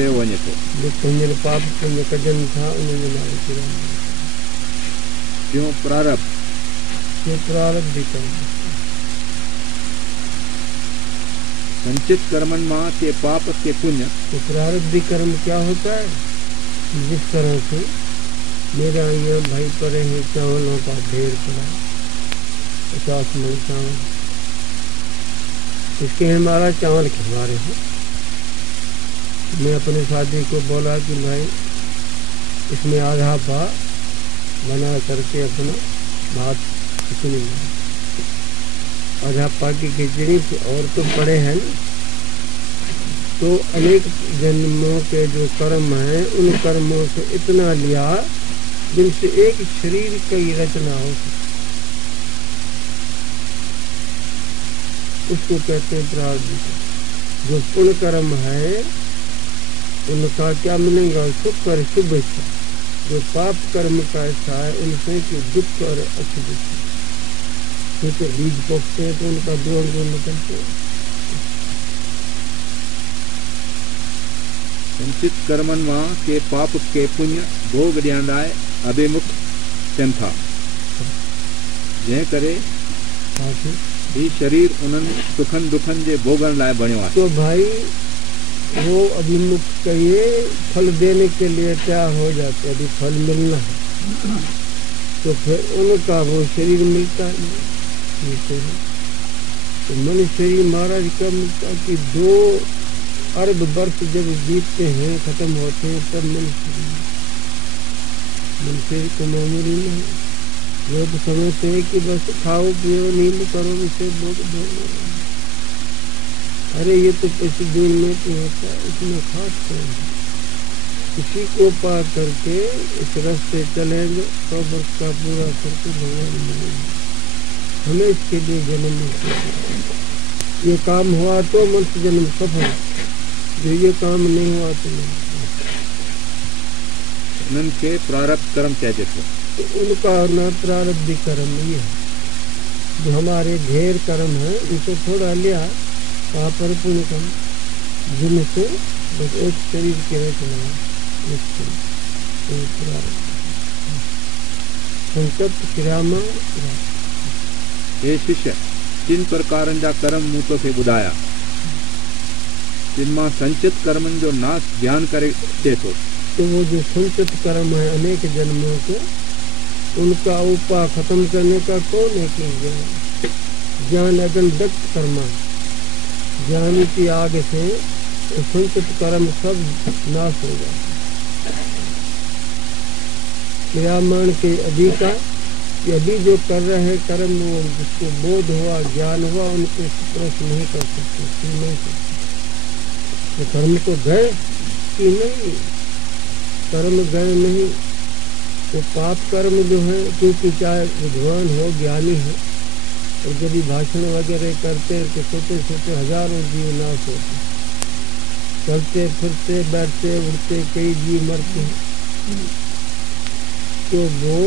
चयो वञे थो। हींअर पाप पुण्य कजनि था उन्हनि जे नाले ते टियों प्रारब्ध, ये प्रारब्ध कर्म। संचित कर्मन मां के पाप के पुण्य। तो प्रारब्ध कर्म क्या होता है? जिस तरह से मेरा यहाँ भाई पड़े हैं चावलों का ढेर पड़ा 50 मन चावल, इसके हमारा चावल खिलवारे हैं। मैं अपने साथी को बोला कि भाई इसमें आधा पा बना करके अपना भात खिचड़ी आधा पा की खिचड़ी और तो पड़े हैं। तो अनेक जन्मों के जो कर्म हैं उन कर्मों से इतना लिया जिनसे एक शरीर की रचना हो सके, उसको कहते हैं प्रारब्ध। जो पुण्य कर्म है उनका क्या मिलेगा? सुख और शुभ इच्छा। जो पाप कर्म का ऐसा है उनसे कि दुख और अशुभ इच्छा। क्योंकि बीज पोखते हैं तो उनका दो अंगुल निकलते हैं। संचित कर्मन मां के पाप के पुण्य भोग ॾियण लाइ अभिमुख थियनि था, जंहिं करे ही शरीर उन्हनि सुखनि दुखनि जे भोगण लाइ बणियो आहे। तो भाई वो अभिमुख कहिए फल देने के लिए तैयार हो जाते, अभी फल मिलना है तो फिर उनका वो शरीर मिलता है। तो मनुष्य शरीर महाराज कब मिलता कि 2 अरब वर्ष जब बीतते हैं खत्म होते हैं तब मनुष्य को मामूली नहीं। लोग समझते हैं कि बस खाओ पियो नींद करो इसे भोग। अरे ये तो इस दिन में तो होता है, इसमें खास कौन है? इसी को पा करके इस रास्ते चलेंगे 100 वर्ष का पूरा करके भगवान मिलेंगे। हमें इसके लिए जन्म ये काम हुआ तो मनुष्य जन्म सफल, जो ये काम नहीं हुआ तो नहीं। उनके प्रारब्ध कर्म चइजे थो। तो उनका न प्रारब्ध कर्म ये है, जो हमारे ढेर कर्म है उनको थोड़ा लिया पर पुण्य कर्म, जिनसे बस एक शरीर के रचना संकट क्रियामा। हे शिष्य, 3 प्रकारनि जा कर्म मूं तोखे ॿुधाया, जिन मां संचित कर्मनि जो नाश ध्यान करे अचे थो। तो वो जो संचित कर्म है अनेक जन्मों के, उनका उपा खत्म करने का कौन है कि ज्ञान अगन दक्ष कर्मा, ज्ञानी की आग से संचित कर्म सब नाश हो जाता। क्रियामान के अभी का कि अभी जो कर रहे हैं कर्म वो जिसको बोध हुआ ज्ञान हुआ उनको स्पर्श नहीं कर सकते, नहीं सकते। तो कर्म को गए कि नहीं, कर्म गए नहीं। तो पाप कर्म जो है क्योंकि चाहे विद्वान हो ज्ञानी हो और जब भी भाषण वगैरह करते हैं तो छोटे छोटे हजारों जीव नाश होते, चलते फिरते बैठते उठते कई जीव मरते हैं। तो वो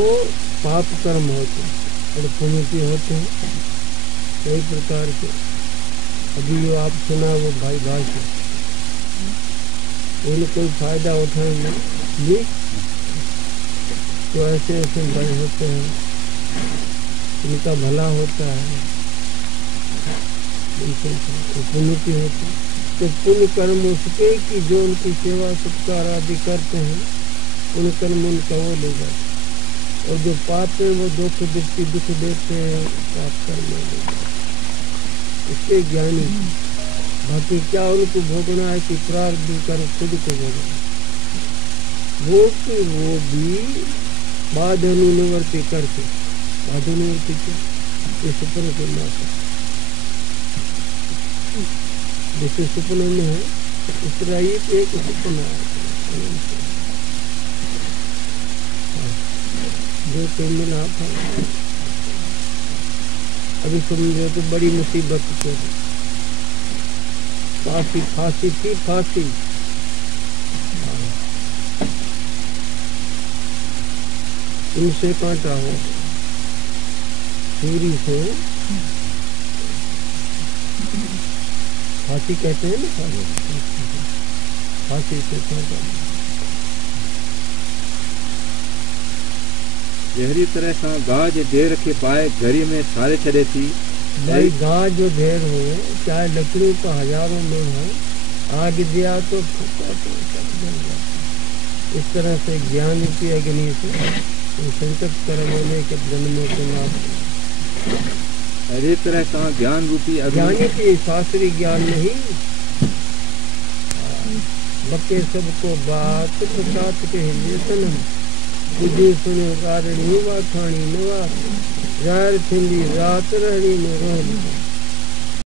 पाप कर्म होते हैं और पुण्य होते हैं कई प्रकार के। अभी जो आप सुना वो भाई भाषण, उन्हें कोई फायदा उठाएंगे तो ऐसे ऐसे बड़े होते हैं, उनका भला होता है, पुण्य होती। तो पुण्य कर्म उसके कि जो उनकी सेवा सत्कार आदि करते हैं उन कर्म उनका वो ले जाते, और जो पाप है वो दुख देते हैं पाप कर्म ले जाते। इसके ज्ञानी बाकी क्या उनको भोगना है कि प्रारब्ध कर्म खुद को भोगना, वो भी बाद अनुवर्ती करके बाधनुवर्ती के सपन को ना सकते। जैसे सपने में है इस तरह एक सपना जो कोई मिला था। अभी समझो तो बड़ी मुसीबत को फांसी थी फांसी, इनसे कांटा हो छुरी से फांसी कहते हैं ना, फांसी से पहुंचा। जहरी तरह सां गाह जे देर खे पाए घड़ी में सारे छॾे थी। भाई गाह जो ढेर हो, चाहे लकड़ी का हजारों में हो, आग दिया तो फूका तो सब जल जाता। इस तरह से ज्ञान की अग्नि से संकट कर्म होने के जन्मों को नाश। अरे तरह सां ज्ञान रूपी ज्ञानी की शास्त्रीय ज्ञान नहीं, बके सबको बात प्रसाद के लेसन बुझी सुने कारण हुआ खानी नवा ज़ाहिर थींदी रात रहणी में रोज़।